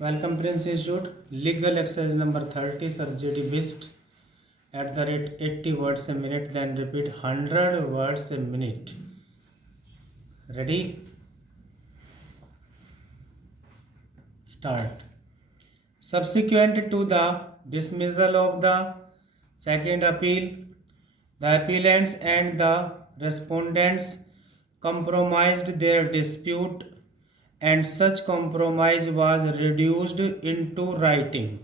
Welcome Prince Institute. Legal exercise number 30. Sir JD Bist at the rate 80 words a minute, then repeat 100 words a minute. Ready? Start. Subsequent to the dismissal of the second appeal, the appellants and the respondents compromised their dispute, and such compromise was reduced into writing.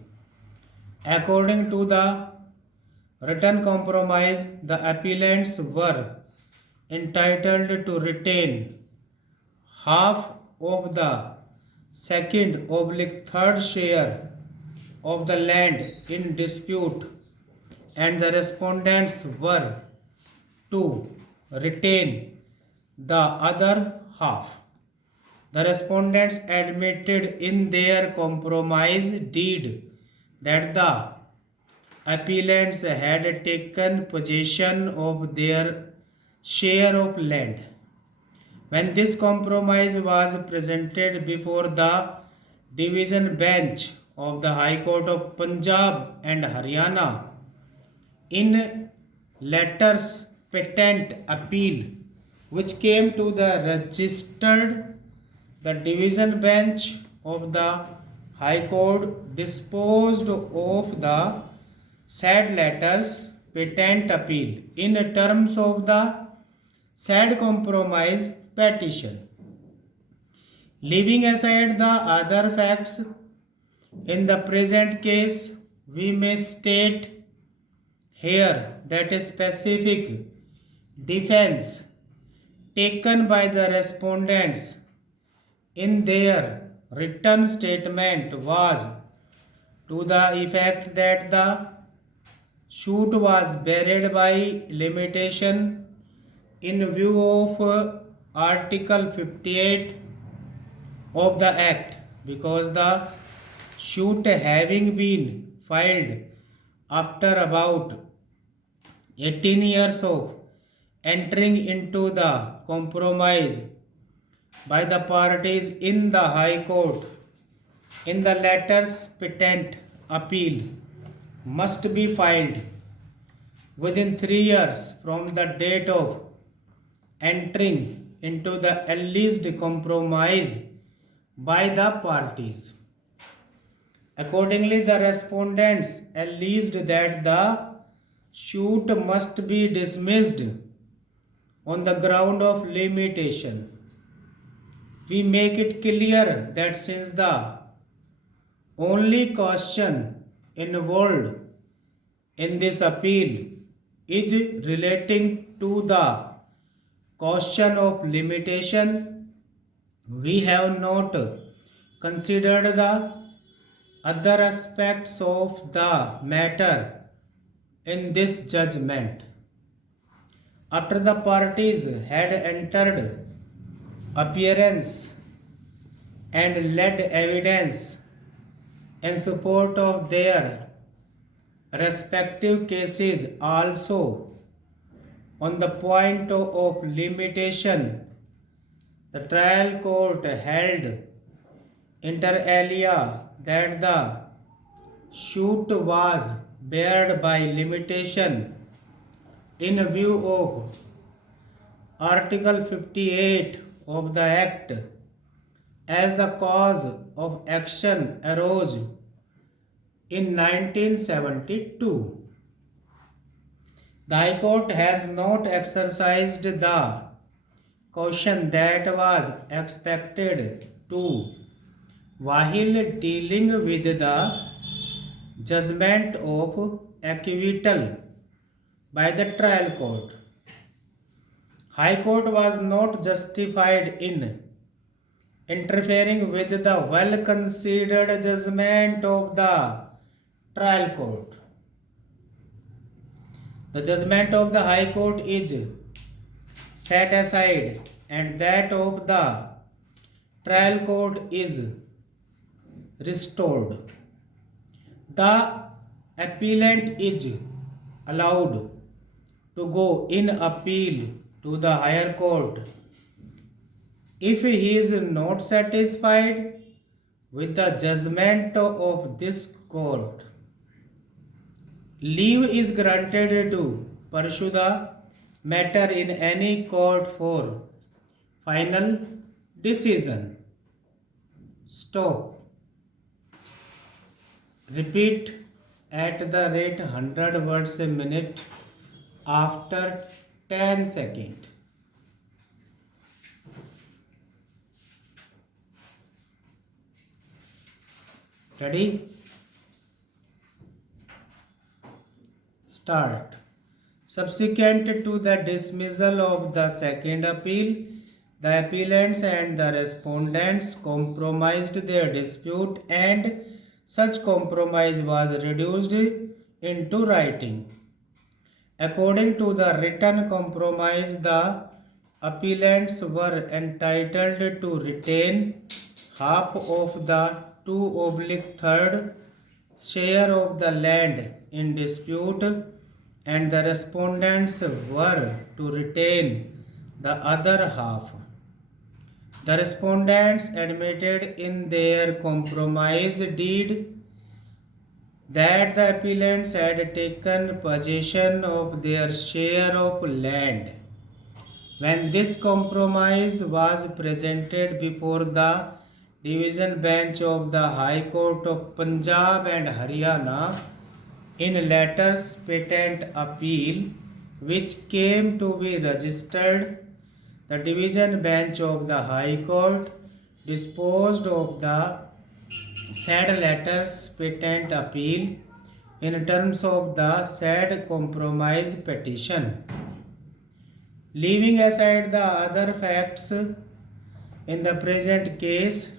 According to the written compromise, the appellants were entitled to retain half of the second/third share of the land in dispute, and the respondents were to retain the other half. The respondents admitted in their compromise deed that the appellants had taken possession of their share of land. When this compromise was presented before the division bench of the High Court of Punjab and Haryana in letters patent appeal, which came to the division bench of the High Court disposed of the said letters patent appeal in terms of the said compromise petition. Leaving aside the other facts, in the present case, we may state here that a specific defense taken by the respondents in their written statement was to the effect that the suit was barred by limitation in view of Article 58 of the Act, because the suit having been filed after about 18 years of entering into the compromise by the parties in the High Court in the letters patent appeal must be filed within 3 years from the date of entering into the alleged compromise by the parties. Accordingly, the respondents alleged that the suit must be dismissed on the ground of limitation. We make it clear that since the only question involved in this appeal is relating to the question of limitation, we have not considered the other aspects of the matter in this judgment. After the parties had entered appearance and led evidence in support of their respective cases also on the point of limitation, the trial court held inter alia that the suit was barred by limitation in view of Article 58 of the Act, as the cause of action arose in 1972. The High Court has not exercised the caution that was expected to while dealing with the judgment of acquittal by the trial court. High Court was not justified in interfering with the well-considered judgment of the trial court. The judgment of the High Court is set aside, and that of the trial court is restored. The appellant is allowed to go in appeal to the higher court if he is not satisfied with the judgment of this court. Leave is granted to pursue the matter in any court for final decision. Stop. Repeat at the rate 100 words a minute after 10 seconds. Ready? Start. Subsequent to the dismissal of the second appeal, the appellants and the respondents compromised their dispute, and such compromise was reduced into writing. According to the written compromise, the appellants were entitled to retain half of the 2/3 share of the land in dispute, and the respondents were to retain the other half. The respondents admitted in their compromise deed that the appellants had taken possession of their share of land. When this compromise was presented before the Division Bench of the High Court of Punjab and Haryana in letters patent appeal, which came to be registered, the Division Bench of the High Court disposed of the said letters patent appeal in terms of the said compromise petition. Leaving aside the other facts in the present case,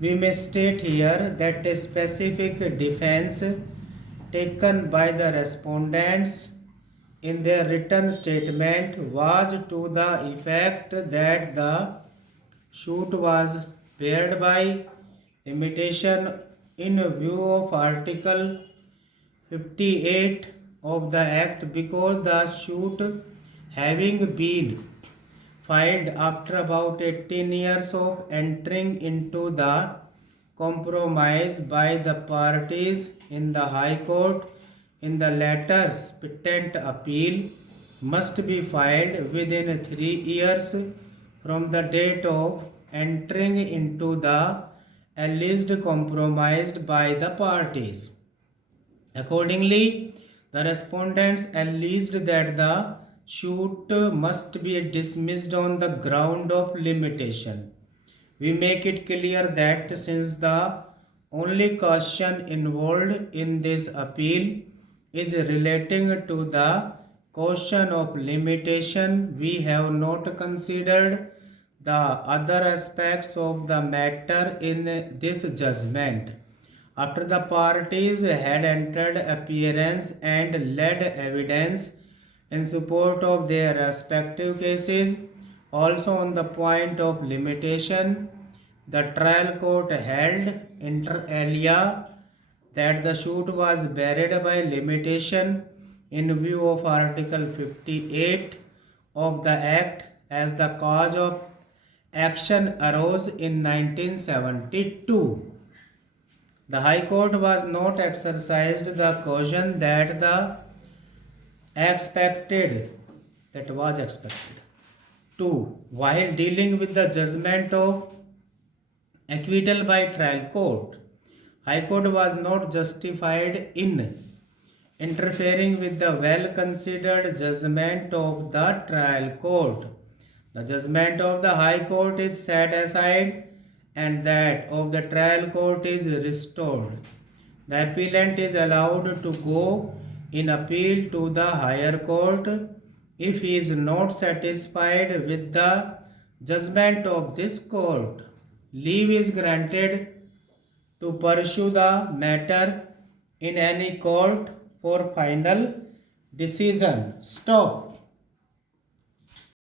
we may state here that a specific defense taken by the respondents in their written statement was to the effect that the suit was barred by limitation in view of Article 58 of the Act, because the suit, having been filed after about 18 years of entering into the compromise by the parties in the High Court in the latter's patent appeal, must be filed within 3 years from the date of entering into the alleged compromise by the parties. Accordingly, the respondents alleged that the suit must be dismissed on the ground of limitation. We make it clear that since the only question involved in this appeal is relating to the question of limitation, we have not considered the other aspects of the matter in this judgment. After the parties had entered appearance and led evidence in support of their respective cases, also on the point of limitation, the trial court held inter alia that the suit was barred by limitation in view of Article 58 of the Act, as the cause of action arose in 1972. The High Court was not exercised the caution that was expected. 2. While dealing with the judgment of acquittal by trial court, High Court was not justified in interfering with the well-considered judgment of the trial court. The judgment of the High Court is set aside and that of the trial court is restored. The appellant is allowed to go in appeal to the higher court if he is not satisfied with the judgment of this court. Leave is granted to pursue the matter in any court for final decision. Stop.